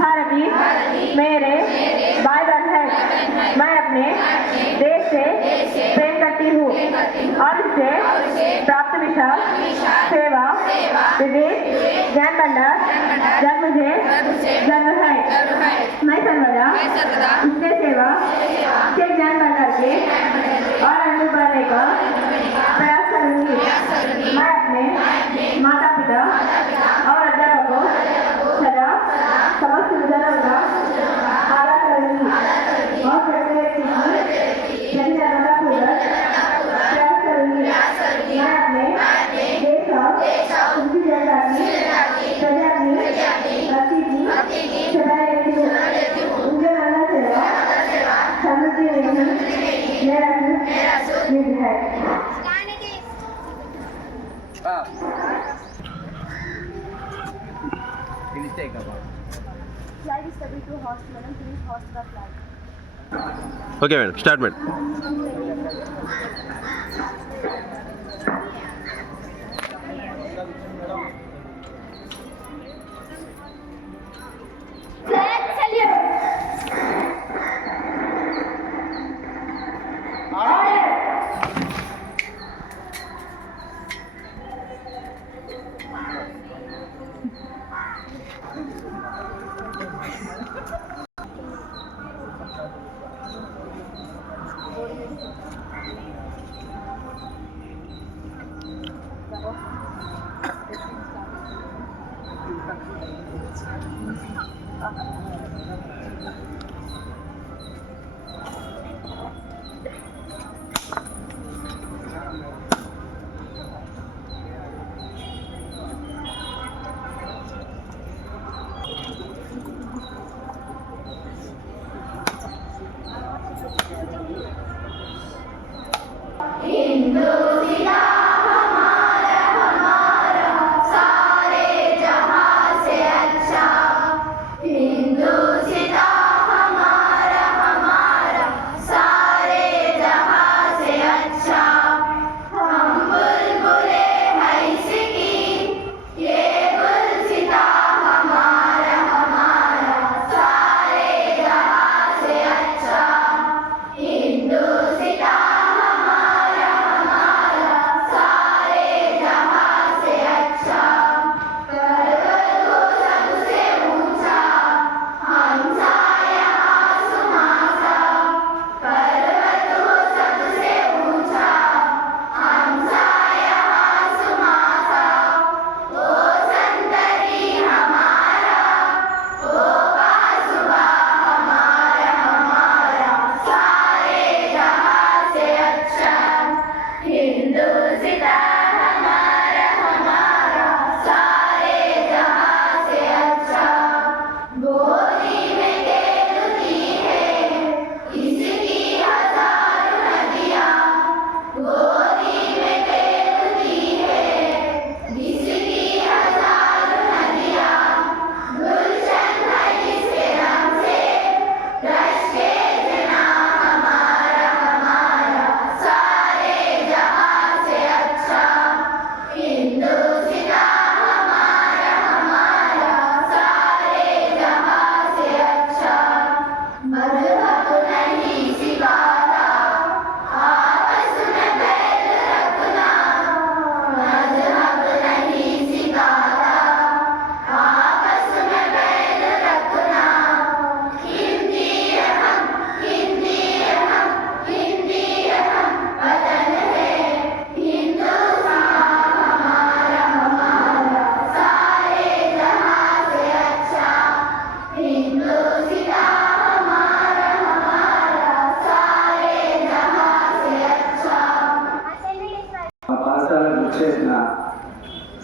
भारती मेरे भाई बहन है। मैं अपने देश से प्रेम करती हूँ और इससे प्राप्त विशाल सेवा विवेक ज्ञान भंडार जब मुझे गर्व है। मैं सर्वदा इसके सेवा के ज्ञान भंडार के और अनुभव बढ़ाने का प्रयास करूंगी। मैं अपने माता पिता और अध्यापकों सदा समस्त विद्यालयों का आदर करूंगी और प्रत्येक जनजागरूकतापूर्वक प्रयास करूंगी। मैं अपने देश और उनकी जनता की प्रजा की भक्ति की सदा लेती हूँ। उनके नाना सेवा समृद्धि में मेरा निज है। Flight is W to host, madam. Please host the flight. Okay, madam. Start, madam. Flag salute.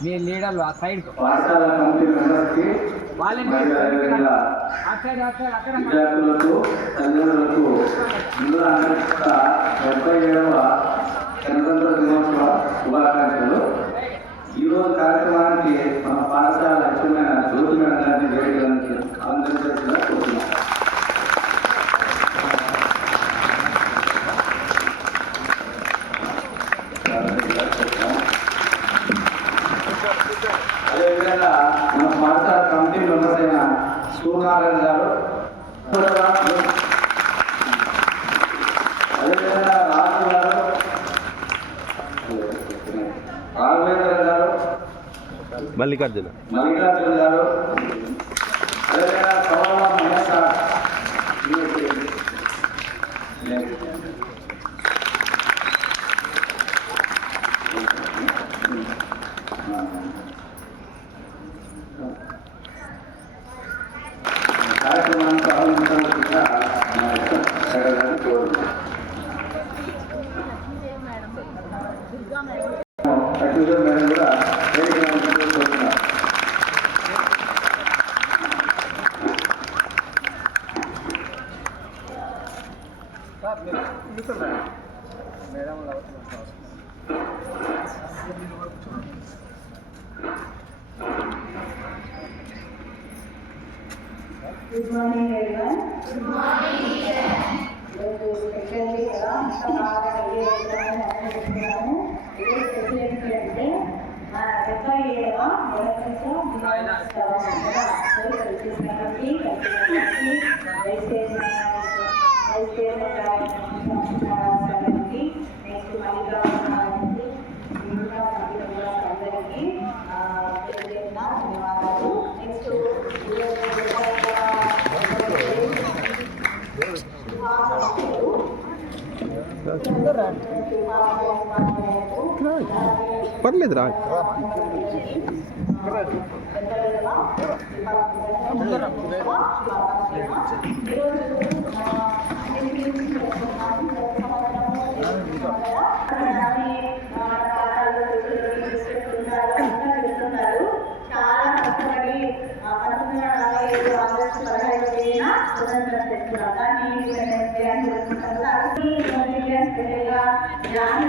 మీ లీడర్లు ఆ సైడ్ పాఠశాల కమిటీ మెంబర్స్కి విద్యార్థులకు తల్లిదండ్రులకు ముందుగా 77వ గణతంత్ర దినోత్సవ శుభాకాంక్షలు. ఈరోజు కార్యక్రమానికి మన పాఠశాల లక్ష్యమైన జ్యోతి మేడం గారిని వేదికలను ఆంధ్రప్రదేశ్గా కోరుతున్నాం. అదేవిధంగా మన పాఠశాల కమిటీ మెంబర్స్ అయిన సూర్యనారాయణ గారు, అదేవిధంగా రాజు గారు, రాఘవేంద్ర గారు, మల్లికార్జున గారు, అదేవిధంగా సోమ మహేష్ గారు. కార్యక్రమాన్ని ప్రారంభించాల్సిందిగా నా యొక్క కోరుతున్నాను. మేడం కూడా వేదిక కోరుతున్నారు. Good morning, everyone. Good morning, teacher. Especially కదా అంతా బాగా రెడీ అవుతామని అనుకుంటున్నాము. ఇదే స్పెషల్ ఏంటంటే మన 77వ గణతంత్ర దినోత్సవం కదా. చేసినటువంటి వైస్ చైర్మన్ గారికి నెక్స్ట్ మల్లిగా గారికి ఇంకా అందరికీ ధన్యవాదాలు. నెక్స్ట్ పర్లేదు రా. చాలా కష్టపడి 1945 ఆగస్టు 15వ తేదీన స్వతంత్రం తెచ్చుకున్నారు. దాన్ని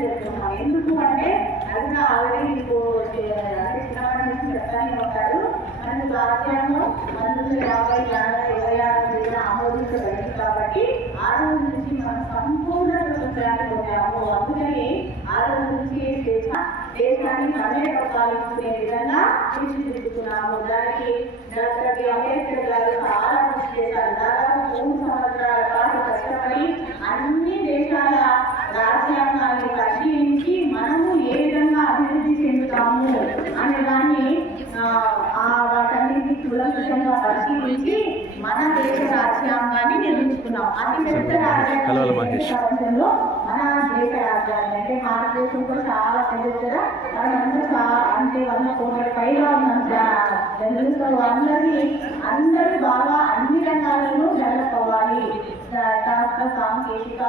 జరుపుకున్నాం. ఎందుకు అంటే అది ఆల్రెడీ చిన్నప్పటి నుంచి చెప్తానే ఉంటారు. మనకు రాజ్యాంగం 1950 ఆమోదించబడింది కాబట్టి ఆ రోజు నుంచి మనం సంపూర్ణ స్వతంత్రాన్ని పొందాము. అందుకని ఆ రోజు నుంచి దేశాన్ని మనమే పరిపాలించుకునే విధంగా తీర్చిదిద్దుకున్నాము. దానికి డాక్టర్ అంబేద్కర్ గారు చాలా కృషి చేశారు. దాదాపు 3 సంవత్సరాల పాటు కష్టపడి అన్ని దేశాల రాజ్యాంగాన్ని పరిశీలించి మనము ఏ విధంగా అభివృద్ధి చెందుతాము అనే దాన్ని వాటన్నింటినీ కులంకుశంగా పరిశీలించి మన దేశ రాజ్యాంగాన్ని నిర్మించుకున్నాం. అతి పెద్ద రాజ్యాంగంలో మన దేశ రాజ్యాంగం అంటే భారతదేశం కూడా చాలా పెద్ద అంటే 100 కోట్ల పైగా అందరూ బాగా అన్ని రంగాలను డెవలప్ అవ్వాలి. శాస్త్ర సాంకేతిక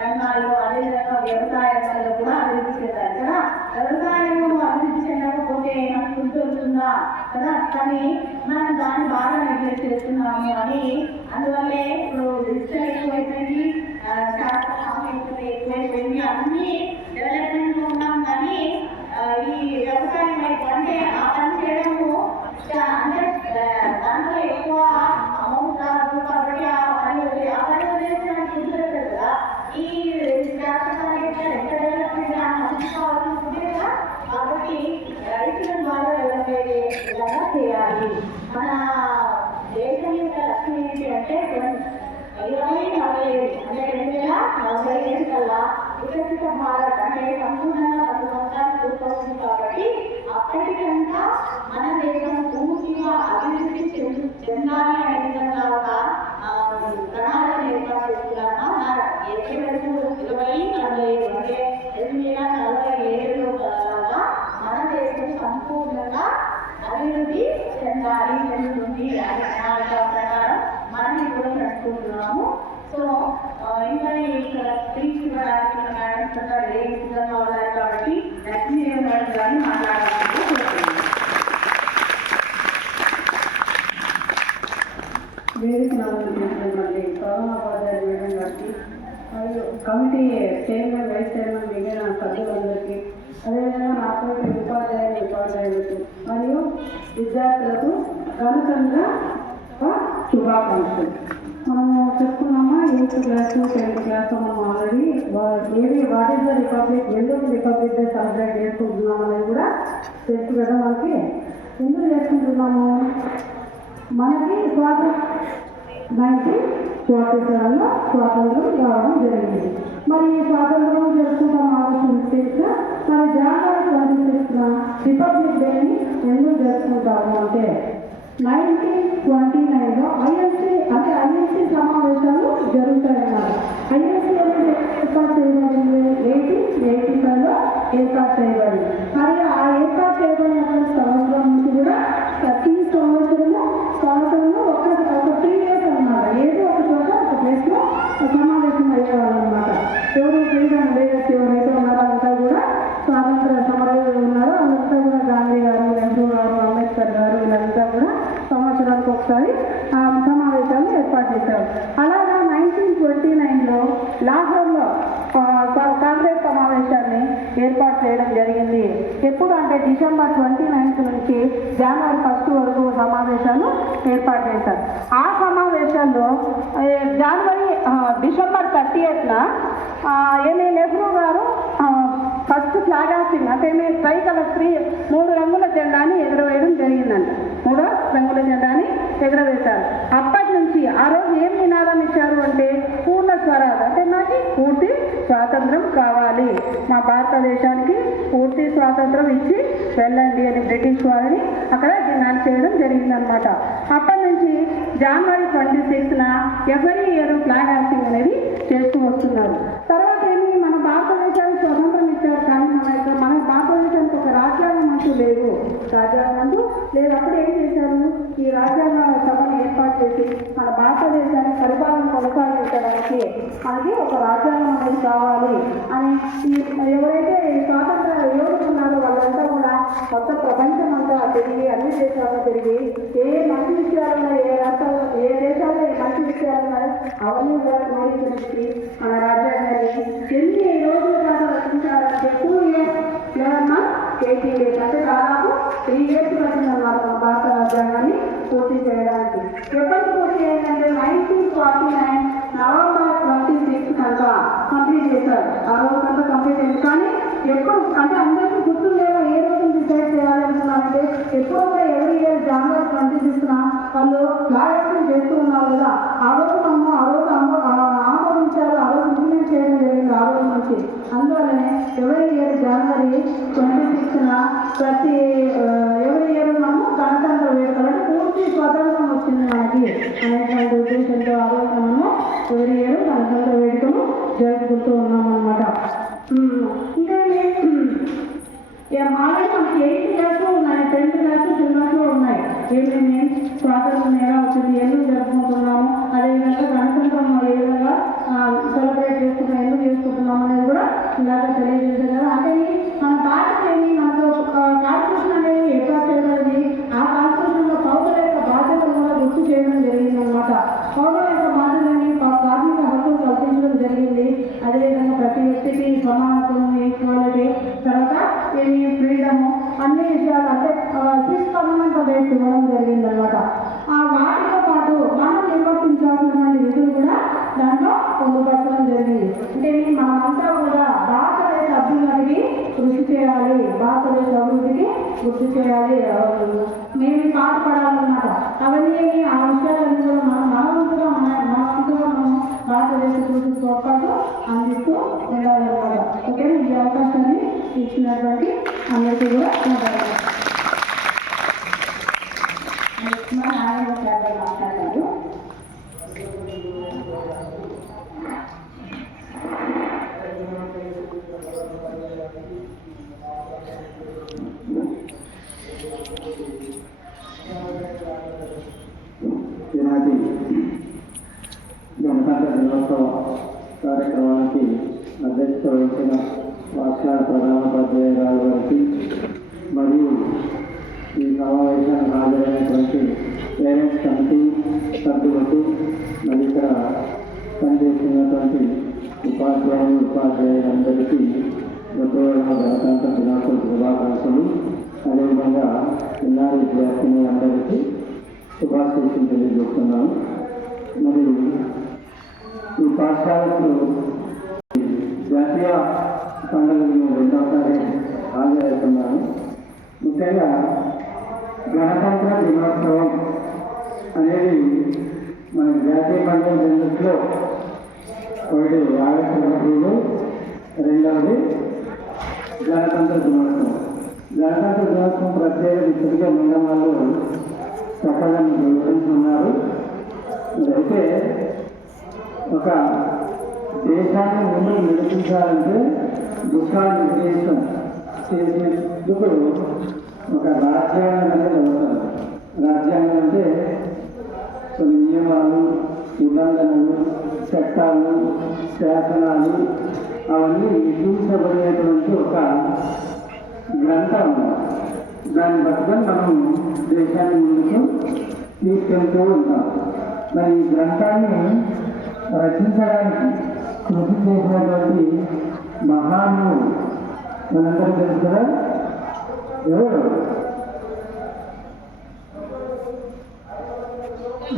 రంగాల్లో అదేవిధంగా వ్యవసాయ రంగంలో కూడా అభివృద్ధి చెందాలి కదా. వ్యవసాయ రంగంలో అభివృద్ధి చెందకపోతే మనకు ఫుడ్ వస్తుందా కదా. కానీ మనం దాన్ని బాగా నెగ్లెక్ట్ చేస్తున్నాము అని అందువల్లే ఇప్పుడు డిజిటల్ ఎక్కువైపోయింది, శాస్త్ర సాంకేతికత ఎక్కువైపోయింది, అన్ని డెవలప్మెంట్ లో ఉన్నాం. కానీ ఈ వ్యవసాయం వైపు అంటే ఆ పని చేయడము అంటే దాంట్లో ఎక్కువ అమౌంట్ రాదు కాబట్టి ఆ పని వదిలేసడానికి కుదరదు కదా. ఈ శాస్త్ర సాంకేతికత ఎంత డెవలప్మెంట్ అందించుకోవాల్సి కదా. కాబట్టి రైతులను బాగా డెవలప్ అయ్యే విధంగా చేయాలి. మన దేశం యొక్క లక్ష్యం ఏంటి అంటే 2047 అంటే 2047 కల్లా వికసిత భారత్ అంటే సంపూర్ణంగా 10 సంవత్సరాలు పూర్తవుతుంది. కాబట్టి అప్పటికంతా మన దేశం పూర్తిగా అభివృద్ధి చెందాలి అనే విధంగా ఒక ప్రణాళిక ఏర్పాటు చేస్తున్నాము. 2047 అంటే 2047 కల్లా మన దేశం సంపూర్ణంగా అభివృద్ధి చెందుతుంది అనే ప్రణాళిక ప్రకారం మనం కూడా నడుచుకుంటున్నాము. సో ఇంకా ఇక్కడ స్పీచ్ ఇవ్వడానికి మేడమ్స్ అందరూ ఏ విధంగా ఉన్నారు కాబట్టి లక్ష్మీదేవి మేడం గారిని మాట్లాడాలని కోరుతున్నాను. వేదిక నమోదించినటువంటి ప్రధానోపాధ్యాయులు మేడం గారికి మరియు కమిటీ చైర్మన్ వైస్ చైర్మన్ మిగిలిన సభ్యులందరికీ అదేవిధంగా నాతో ఉపాధ్యాయులకు మరియు విద్యార్థులకు గణతంత్ర శుభాకాంక్షలు. మనము చెప్పుకున్నామా 8th క్లాస్ 10th క్లాస్ మనం already what is the republic, ఎందుకు రిపబ్లిక్ డే సెలబ్రేట్ చేసుకుంటున్నాం అనేది కూడా తెలుసు కదా. మనకి ఎందుకు చేసుకుంటున్నాము మనకి 1947లో స్వాతంత్రం రావడం జరిగింది. మరి ఈ స్వాతంత్రం జరుపుకుంటాం ఆగస్టు 15న. మరి జనవరి 26న రిపబ్లిక్ డేని ఎందుకు జరుపుకుంటాము అంటే 1929లో ఐఎన్సీ సమావేశాలు జరుగుతాయన్నారు. ఐఎన్సీ అనేది ఏర్పాటు చేయబడింది 1885లో ఏర్పాటు చేయబడింది. మరి ఆ ఏర్పాటు చేయబడిన సంవత్సరం నుంచి కూడా ప్రతి సంవత్సరంలో ఒక 3 ఇయర్స్ అన్నమాట. ఏదో ఒక చోట ఒక ప్లేస్లో సమావేశం అయ్యేవాళ్ళు అనమాట. ఎవరు ఫ్రీడమ్ లీడర్స్ ఎవరైతే ఉన్నారో అంతా కూడా స్వాతంత్ర సమరయోధులు ఉన్నారో వాళ్ళంతా కూడా గాంధీ గారు, నెహ్రూ గారు, అంబేద్కర్ గారు వీళ్ళంతా కూడా సంవత్సరానికి ఒకసారి సమావేశాలు ఏర్పాటు చేశారు. అలాగా 1929లో లాహోర్లో కాంగ్రెస్ సమావేశాన్ని ఏర్పాటు చేయడం జరిగింది. ఎప్పుడు అంటే డిసెంబర్ 29 నుంచి జనవరి 1 వరకు సమావేశాలు ఏర్పాటు చేశారు. ఆ సమావేశాల్లో డిసెంబర్ 30న నెహ్రూ గారు ఫస్ట్ ఫ్లాగ్ హాస్టింగ్ అంటే ట్రై కలర్ 3 రంగుల జెండాని ఎగురవేయడం జరిగిందండి. 3 రంగుల జెండాని ఎగురవేశారు. అప్పటి నుంచి ఆ రోజు ఏం నినాదం ఇచ్చారు అంటే పూర్ణ స్వరాజ్ అంటే నాకు పూర్తి స్వాతంత్రం కావాలి, మా భారతదేశానికి పూర్తి స్వాతంత్రం ఇచ్చి వెళ్ళండి అని బ్రిటిష్ వారిని అక్కడ డిమాండ్ చేయడం జరిగిందనమాట. అప్పటి నుంచి జనవరి 26న ఎవరీ ఇయర్ ఫ్లాగ్ హాస్టింగ్ అనేది చేస్తూ వస్తున్నారు. తర్వాత ఏమి మన భారతదేశానికి స్వతంత్రం ఇచ్చారు, కానీ మన భారతదేశానికి ఒక రాజ్యాంగం అంటూ లేదు. అప్పుడు ఏం చేశారు, ఈ రాజ్యాంగ సభను ఏర్పాటు చేసి మన భారతదేశాన్ని పరిపాలన కొనసాగించడానికి మనకి ఒక రాజ్యాంగం అనేది కావాలి అని ఎవరైతే స్వాతంత్ర యోధులు ఉన్నారో వాళ్ళంతా కూడా మొత్తం ప్రపంచం అంతా తిరిగి అన్ని దేశాల్లో తిరిగి ఏ మంచి విషయాలు ఉన్నాయి, ఏ రాష్ట్రాల్లో ఏ దేశాల్లో ఏ మంచి విషయాలు ఉన్నాయో అవన్నీ కూడా క్రోడీకరించి మన రాజ్యాంగాన్ని ఎన్ని రోజుల పాటు రచించాలంటే 2 years 11 months 18 days అంటే దాదాపు 3 years పడుతుందన్నమాట మన భారత రాజ్యాంగాన్ని పూర్తి చేయడానికి. ఎప్పటికి పూర్తి అయిందంటే 1949 నవంబర్ 26 కనుక కంప్లీట్ చేశారు. ఆ రోజు కనుక కంప్లీట్ అయింది. కానీ ఎప్పుడు అంటే అందరికీ గుర్తుండేలా ఏ రోజు డిసైడ్ చేయాలి అనుకున్నారంటే ఎప్పుడు కూడా ఎవరి ఇయర్ జనవరి 26న వాళ్ళు ఫ్లాగ్ చేస్తూ ఉన్నారు కదా, ఆ రోజు ఆమోదించారు, ఆ రోజు ఇంప్లిమెంట్ చేయడం జరిగింది ఆ రోజు నుంచి. అందువల్లనే ఎవరి ఇయర్ జనవరి 26న ఎవరి ఇయర్ మనము గణతంత్ర వేడుకలు అంటే పూర్తి స్వతంత్రం వచ్చింది మనకి అనేటువంటి ఉద్దేశంతో ఆ రోజు మనము ఎవరి ఇయర్ గణతంత్ర వేడుకలు జరుపుకుంటూ ఉన్నాం అన్నమాట. ఇంకా ఆల్రెడీ మనకి 8th క్లాస్ ఉన్నాయి, 10th క్లాస్, 10th క్లాస్లో ఉన్నాయి. ఏమేమి స్వాతంత్రం ఎలా వచ్చింది, ఎందుకు జరుపుకుంటున్నాము, అదేవిధంగా గణతంత్రం ఏ విధంగా సెలబ్రేట్ చేసుకుంటున్నాం, ఎందుకు చేసుకుంటున్నాం అనేది కూడా ఇలాగా తెలియజేశారు కదా. అంటే మన బాధ్యత ఏమి, మనకు కాన్స్టిట్యూషన్ అనేది ఏర్పాటు చేయబడింది. ఆ కాన్స్టిట్యూషన్లో పౌరుల యొక్క బాధ్యతలు కూడా గుర్తు చేయడం జరిగింది అనమాట. పౌరుల యొక్క బాధ్యతని కార్మిక హక్కులు కల్పించడం జరిగింది. అదేవిధంగా ప్రతి వ్యక్తికి సమానత్వం, ఈక్వాలిటీ, తర్వాత ఏమి ఫ్రీడమ్ అన్ని విషయాలు అంటే 6 ఫండమెంటల్ రైట్స్ ఇవ్వడం జరిగింది అనమాట. ఆ వాటితో పాటు మనం నిర్వర్తించాల్సినటువంటి విధులు కూడా దాంట్లో పొందుపరచడం జరిగింది. అంటే మనమంతా కూడా భారతదేశ అభివృద్ధికి కృషి చేయాలి, భారతదేశ అభివృద్ధికి కృషి చేయాలి, మేము పాటుపడాలన్నమాట. అవన్నీ ఆ విషయాలన్నీ కూడా మనం భారతదేశ కృషికి తోడ్పాటు అందిస్తూ ఉండాలన్నమాట. ఓకే, ఈ అవకాశాన్ని ఇచ్చినటువంటి అందరికీ కూడా మాట్లాడతారు. ఈనాటి గణతంత్ర దినోత్సవ కార్యక్రమానికి అధ్యక్షత వహించిన పాఠశాల ప్రధానోపాధ్యాయురాలు గారికి మరియు ఈ సమావేశానికి హాజరైనటువంటి పేరెంట్స్ కమిటీ సభ్యులకు మరి ఇక్కడ పనిచేస్తున్నటువంటి ఉపాధ్యాయులందరికీ గణతంత్ర దినోత్సవ శుభాకాంక్షలు. అదేవిధంగా చిన్నారి విద్యార్థినులందరికీ శుభాకాంక్షలు తెలియజేస్తున్నాను. మరి ఈ పాఠశాలకు జాతీయ పండుగలు 2వసారి హాజరవుతున్నాను. ముఖ్యంగా గణతంత్ర దినోత్సవం అనేది మన జాతీయ మండలం రెండింటిలో ఒకటి ఆగస్టు 15, రెండవది గణతంత్ర దినోత్సవం. గణతంత్ర దినోత్సవం ప్రత్యేక ఇప్పటికే నిన్న వాళ్ళు చక్కగా వివరించున్నారు. అయితే ఒక దేశాన్ని ముందు నడిపించాలంటే దుఃఖాలు నిర్దేశం చేసేందుకు ఒక రాజ్యాంగం అనేది అవసరం. రాజ్యాంగం అంటే కొన్ని నియమాలు, నిబంధనలు, చట్టాలు, శాసనాలు అవన్నీ విధించబడేటువంటి ఒక గ్రంథం. దాన్ని బట్టి మనం దేశాన్ని ముందుకు తీసుకెళ్తూ ఉంటాం. మరి ఈ గ్రంథాన్ని రచించడానికి కృషి చేసినటువంటి మహానుభావుడు మనందరూ తెలుసు కదా, ఎవరు?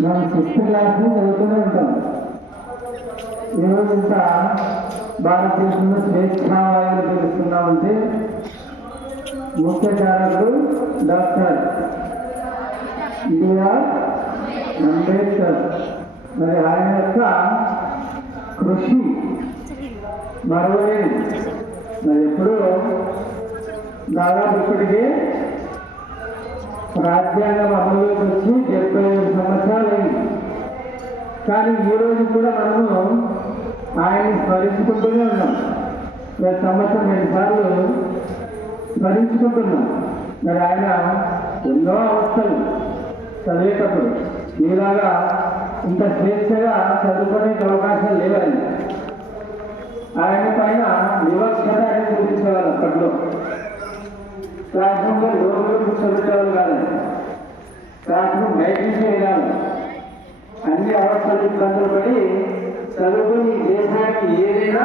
మనం 6th క్లాస్ చదువుతూనే ఉంటాం. ఈరోజు ఇంత భారతదేశంలో స్వేచ్ఛావాయులు తెలుస్తున్నామంటే ముఖ్య కారకుడు డాక్టర్ బిఆర్ అంబేద్కర్. మరి ఆయన యొక్క కృషి మరవలేదు. మరి ఎప్పుడూ దాదాపు ఇప్పటికే రాజ్యాంగం అమలులోకి వచ్చి 75 సంవత్సరాలు అయింది. కానీ ఈ రోజు కూడా మనము ఆయన్ని స్మరించుకుంటూనే ఉన్నాం. ప్రతి సంవత్సరం 2 సార్లు స్మరించుకుంటున్నాం. మరి ఆయన ఎన్నో అవస్థలు చదివేటప్పుడు ఇలాగా ఇంత స్వేచ్ఛగా చదువుకునే అవకాశం లేవని ఆయన పైన వివక్షత అనేది చూపించేవాళ్ళు. అప్పట్లో క్లాస్ రూమ్లో రోజులు కూర్చోబెట్టేవాళ్ళు కాదండి. క్లాస్ రూమ్ బయట నుంచి వెళ్ళాలి. అన్ని అవస్థలు ఇబ్బందులు పడి చదువుకుని దేశానికి ఏదైనా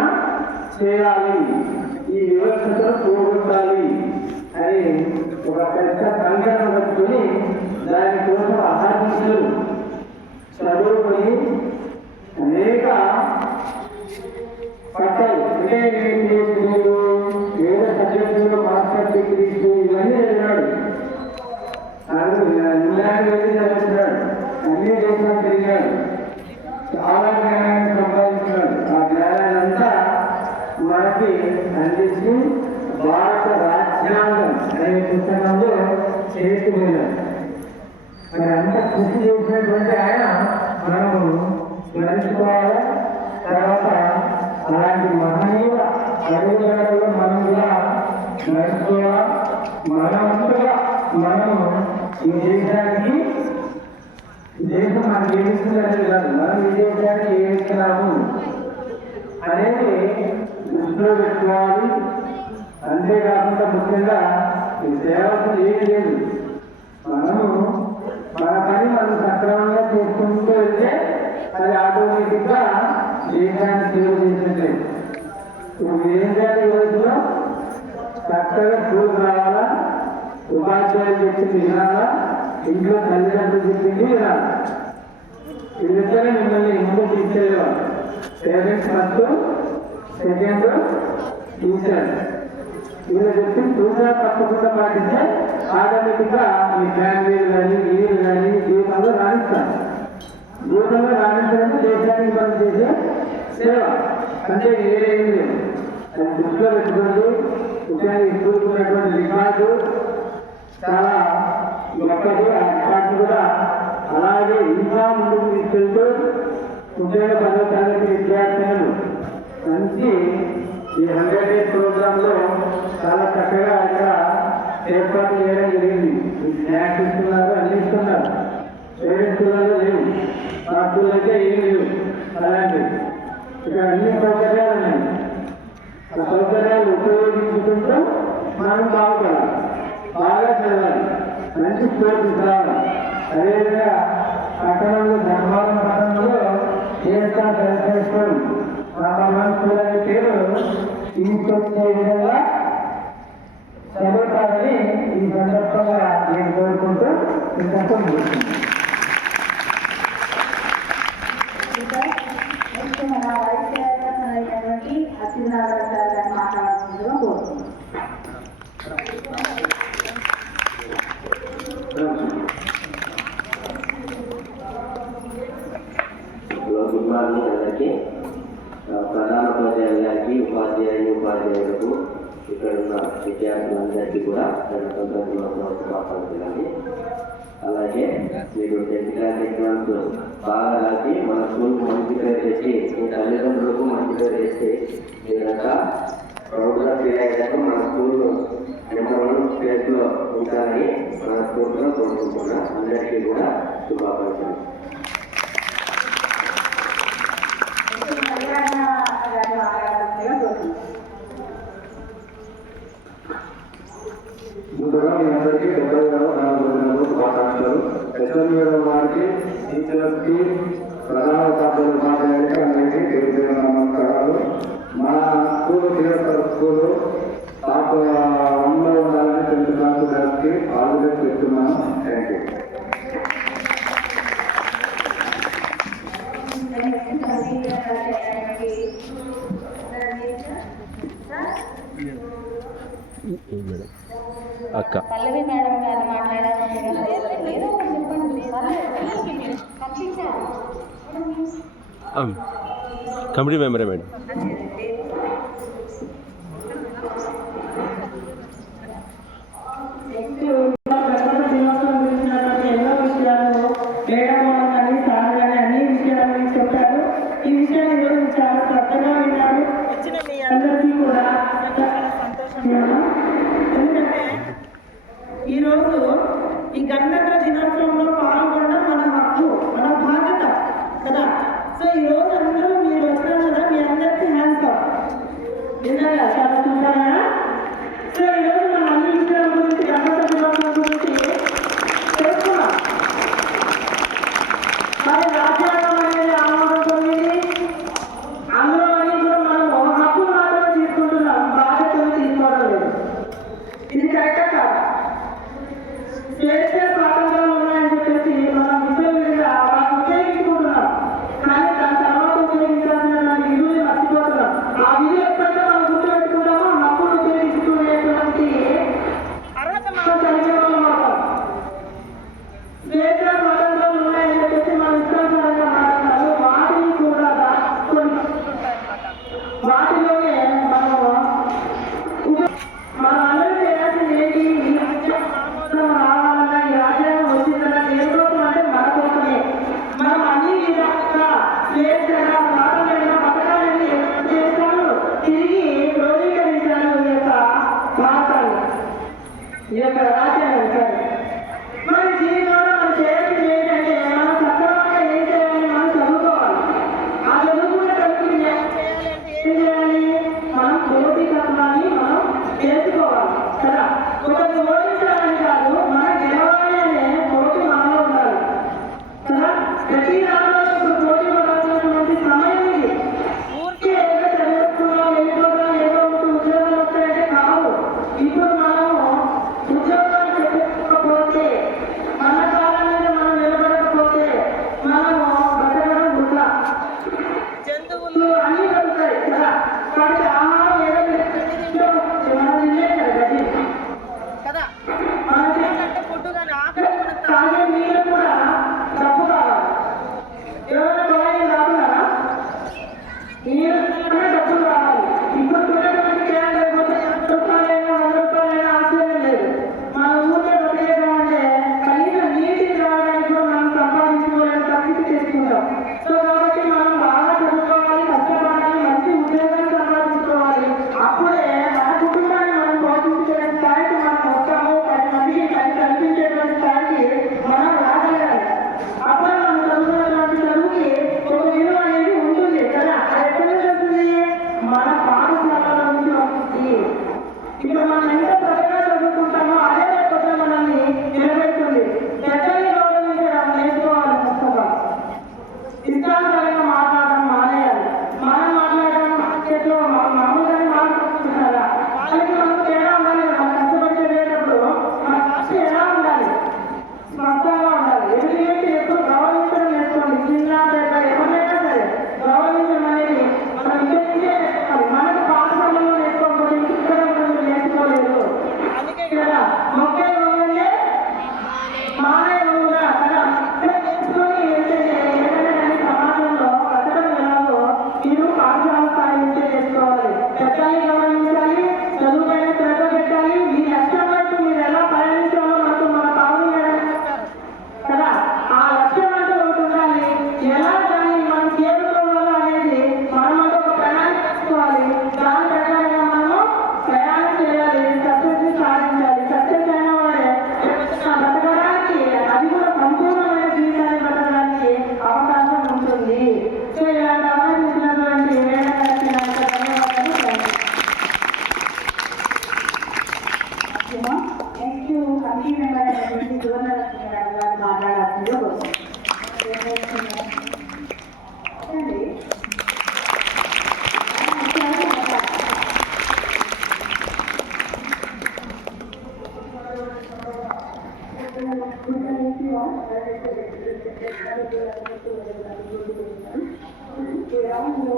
చేయాలి, ఈ వివక్షతో పోగొట్టాలి అని ఒక పెద్ద సంఘటన పెట్టుకుని దానికోసం అహర్నిశలు చదువుకొని అనేక పట్టాలు అంటే వేరే సబ్జెక్టులో మాస్టర్ డిగ్రీస్ ఇవన్నీ చదివాడు. ఇంగ్లాండ్ వెళ్ళి చదువుతున్నాడు, అన్ని దేశాలు తిరిగాడు, చాలా జ్ఞానాన్ని సంపాదించినాడు. ఆ జ్ఞానాన్ని అంతా మనకి అందించి భారత రాజ్యాంగం అనే పుస్తకంలో చేరుకున్నాడు. మరి అంత కృషి చేసినటువంటి ఆయన మనము స్మరించుకోవాలి. తర్వాత అలాంటి మహనీయుల అడుగుజాడల్లో మనం కూడా నడుచుకోవాలి. మనమంతగా మనము ఈ దేశానికి, దేశం మనకి ఏమిస్తున్నది కాదు, మనం ఈ దేశానికి ఏమిస్తున్నాము అనేది దృష్టిలో పెట్టుకోవాలి. అంతేకాకుండా ముఖ్యంగా ఈ సేవలు ఏమి లేదు, మనము మన పని మనం సక్రమంగా చేసుకుంటూ వెళ్తే అది ఆటోమేటిక్గా దేశాన్ని సేవ చేసినట్లే. ఇప్పుడు ఏం చేయాలి? ఈ రోజులో చక్కగా స్కూల్ రావాలా, ఉపాధ్యాయులు చెప్పింది వినాలా, ఇంట్లో తల్లిదండ్రులు చెప్పింది వినాలి. వీళ్ళిద్దరే మిమ్మల్ని ముందు తీసుకెళ్ళేవారు. Parents first, second teacher. వీళ్ళు చెప్పింది చూసా తప్పకుండా పాటిస్తే ఆటోమేటిక్గా మీ ఫ్యామిలీలు కానీ మీరు కానీ జీవితంలో రాణిస్తారు. జీవితంలో రాణించాలంటే దేశానికి మనం చేసే సేవ అంటే ఏదేమీ లేదు. అది దృష్టిలో పెట్టుకోండి. ముఖ్యంగా చూసుకున్నటువంటి రికార్డు చాలా గొప్పది. ఆ రికార్డు కూడా అలాగే ఇంకా ముందుకు తీసుకెళ్తూ ముఖ్యంగా 10వ తరగతి విద్యార్థులను మంచి ఈ 100 days ప్రోగ్రాంలో చాలా చక్కగా అక్కడ ఏర్పాటు చేయడం జరిగింది. స్నాక్స్ ఇస్తున్నారు, అన్ని ఇస్తున్నారు. వేరే స్కూళ్ళలో లేవు, మా స్కూల్ అయితే ఏం లేవు. అలాంటివి ఇక్కడ అన్ని సౌకర్యాలు ఉన్నాయి. ఆ సౌకర్యాలు ఉపయోగించుకుంటూ మనం బాగుపడాలి, బాగా చదవాలి, మంచి స్కోర్ తీసుకురావాలి. అదేవిధంగా పట్టణంలో ధర్మవరం పట్టణంలో ASR welfare spool number 1 school అనే పేరు తీసుకొచ్చే విధంగా చదువుతారని ఈ సందర్భంగా నేను కోరుకుంటూ ఇంతకు మన వైస్ చైర్మన్ అయినటువంటి అచ్యుతనారాయణ సార్ గారిని మాట్లాడాల్సిందిగా కోరుతున్నాను. మార్నింగ్ అందరికీ. ప్రధాన ఉపాధ్యాయులు గారికి, ఉపాధ్యాయులకు, ఇక్కడ ఉన్న విద్యార్థులందరికీ కూడా శుభాకాంక్షలు. అలాగే మీరు 10th క్లాస్ ఎగ్జామ్స్ బాగా రాసి మన స్కూల్కి మంచి పేరు తెచ్చి మీ తల్లిదండ్రులకు మంచి పేరు తెచ్చి మీరంతా ప్రౌడ్గా ఫీల్ అయ్యేటప్పుడు మన స్కూల్ నెంబర్ 1 ప్లేస్లో ఉంటారని మన స్కూల్లో కోరుకుంటున్నా. అందరికీ కూడా శుభాకాంక్షలు. ముందుగా మీ అందరికీ 74 శుభాకాంక్షలు. SMU వారికి, టీచర్స్కి, ప్రధాన ఉపాధ్యాయులు ఉపాధ్యాయులకి అందరికీ పేరు నమస్కారాలు. మన స్కూల్ స్కూలు టాప్ 1లో ఉండాలని 10th క్లాస్ గారికి ఆల్ ది బెస్ట్ చెప్తున్నాను. Thank you. అక్క పల్లవి మేడం గారు మాట్లాడారు. కమిటీ మెంబరే మేడం. ఈరోజు ఈ గణతంత్ర దినోత్సవంలో పాల్గొనడం మన హక్కు, మన బాధ్యత కదా. సో ఈ రోజు అందరూ మీరు వచ్చినారు కదా, మీ అందరికీ హ్యాండ్స్ అప్. నిజంగా చాలా చూసారా? సో ఈరోజు మనం అన్ని విషయాల గురించి, గణతంత్ర దినోత్సవం గురించి తెలుసుకున్నాం. మరి రాజ్యాంగం అనేది ఆమోదం పొందింది. అందులో కూడా మనం హక్కులు మాత్రమే తీసుకుంటున్నాం, బాధ్యతలు తీసుకోవడం లేదు. ఇది కరెక్టా కాదు? స్వేచ్ఛ స్వాతంత్రాలు ఉన్నాయని చెప్పేసి మనం విధంగా వాటిని ఉపయోగించుకుంటున్నాం. కానీ దాని తర్వాత ఉపయోగించాల్సిన విధులు మర్చిపోతున్నాం. ఆ విధులు ఎప్పుడైతే మనం గుర్తుపెట్టుకుంటామో హక్కులు ఉపయోగించుకునేటువంటి అర్హత మనం కలిగే వాళ్ళం అవుతాం. స్వేచ్ఛ స్వాతంత్రాలు ఉన్నాయని చెప్పేసి మనం ఇష్టానుసారంగా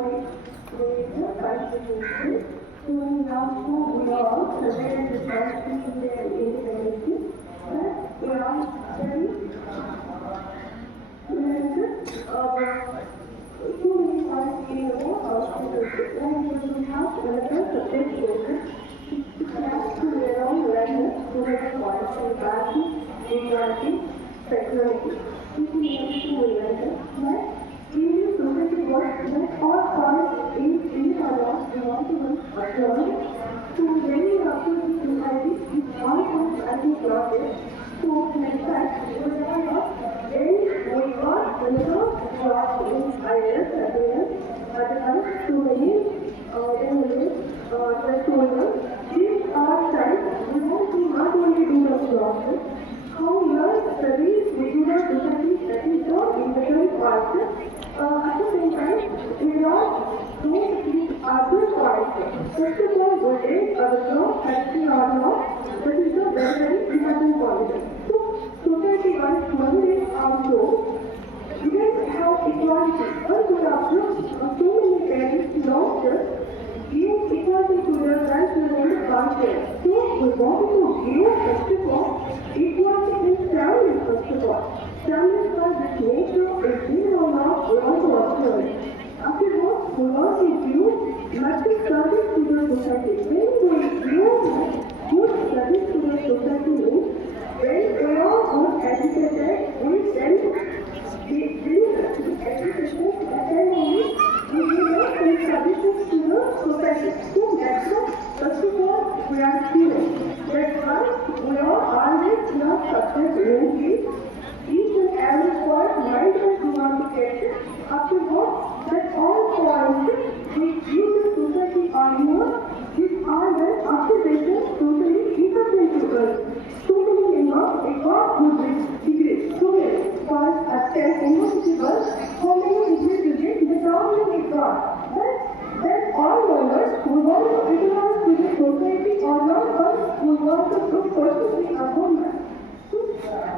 with the Constitution. So now we all celebrate the Constitution Day independently. We are very too many times in the hospital when we have another subject children. To their own awareness, to their points and values, equality, sexuality. This is to realize that Indian society works that all parts in our lives belong to us alone. So many of the society is all comes as a process. So in fact, we are not very we are also brought in ideas as well as other too many these are times we want to not only do the process, how learn studies regular society that is the individual part. At the same time, we not make these other parts. First of all, what is our factory or not, that is a very important point. So, society wants money also. We don't have equality. But we have so many parents not just give equality to their grandchildren content. So we want to give first of all equality in family first of all. Family for this nature is being or not we want to observe. Afterwards, we want to give massive service to the society. When we give good service to the society means when we are good educated, we send the education and then we give some services to the society. So that's why, first of all, we are students. That's why we are always not subject to each and every point mind and we want to get it. Afterwards, that all points we give the society on your these are the observations totally important to us. Totally enough, a God would degree. So for a test university was how many degrees you get, the problem is God. But all learners who want to utilize to the society or not us who want to look personally a woman.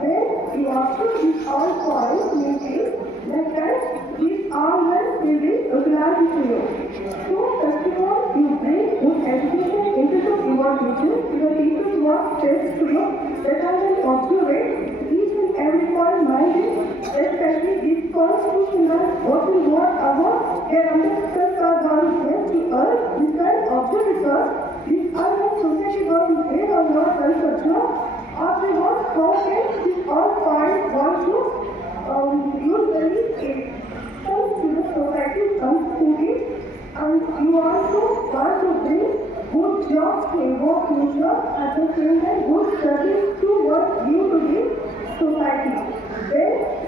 Then you also these all points maintain that these all men will be utilized to you. So first of all, you bring good education into your teachers. Your teachers work test to you that I will observe each and every point minded, especially this constitution what is what about their understanding are done here to us. We can observe because this other society was made or not conceptual. Afterwards, how can this all point want to usually it comes to the society comes to it, and you also want to bring good jobs in your future at the same time good service to what you to the society. Then